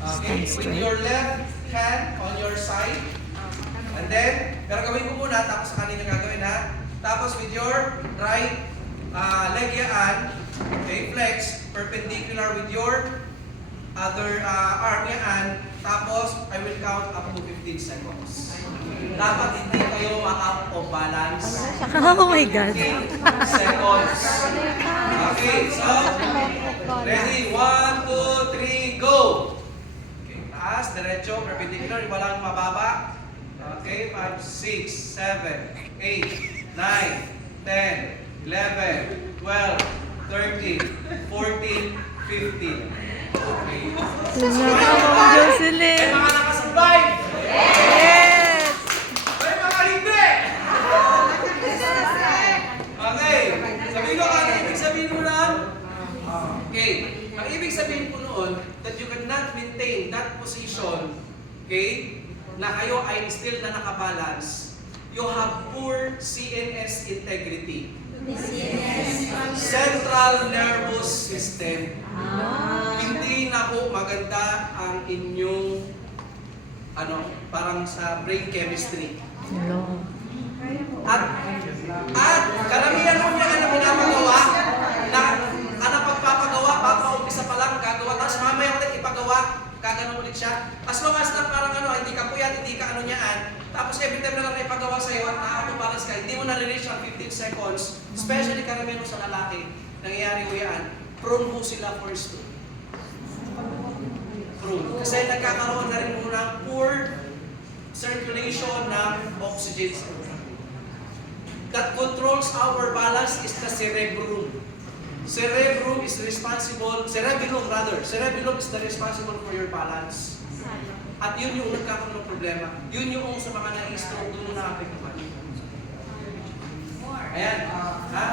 Okay, with your left hand on your side. And then, pero gawin ko muna, tapos sa kanina gagawin ha. Tapos with your right leg yan, okay, flex, perpendicular with your other arm yan. Tapos, I will count up to 15 seconds. Dapat hindi kayo ma-out of balance. Oh my God. 15 seconds. Okay, so, ready? 1, 2, 3, go! Okay, taas, diretso, perpendicular, walang mababa. Okay, 5, 6, 7, 8, 9, 10, 11, 12, 13, 14, 15. Okay. Ma'am Jocelyn. May mga nakasabay! Yes! May mga hindi! Okay. Sabihin ko, ano ibig sabihin mo lang? Okay. Ang ibig sabihin po noon, that you cannot maintain that position, okay, na kayo ay still na nakabalance, you have poor CNS integrity. Central Nervous System. Hindi na po maganda ang inyong parang sa brain chemistry. No. At karamihan mo niya na pinapagawa na pagpapagawa, papaumpisa pa lang, gagawa, tapos mamaya ulit ipagawa, kagano ulit siya. As long as na parang hindi ka puyat, hindi ka niyaan, tapos every time na lang ipagawa sa'yo at nakakabalas ka, hindi mo na-reach ang 15 seconds, especially karamihan sa lalaki, nangyayari ko yan, prone po sila for stroke. Prone. Kasi nagkakaroon na rin muna ng poor circulation ng oxygen sa utak. That controls our balance is the cerebrum. Cerebrum is responsible, cerebellum is the responsible for your balance. At yun yung nagkakaroon ng problema. Yun yung sa mga na-stroke, doon na-apektuhan. Ayan. Ha?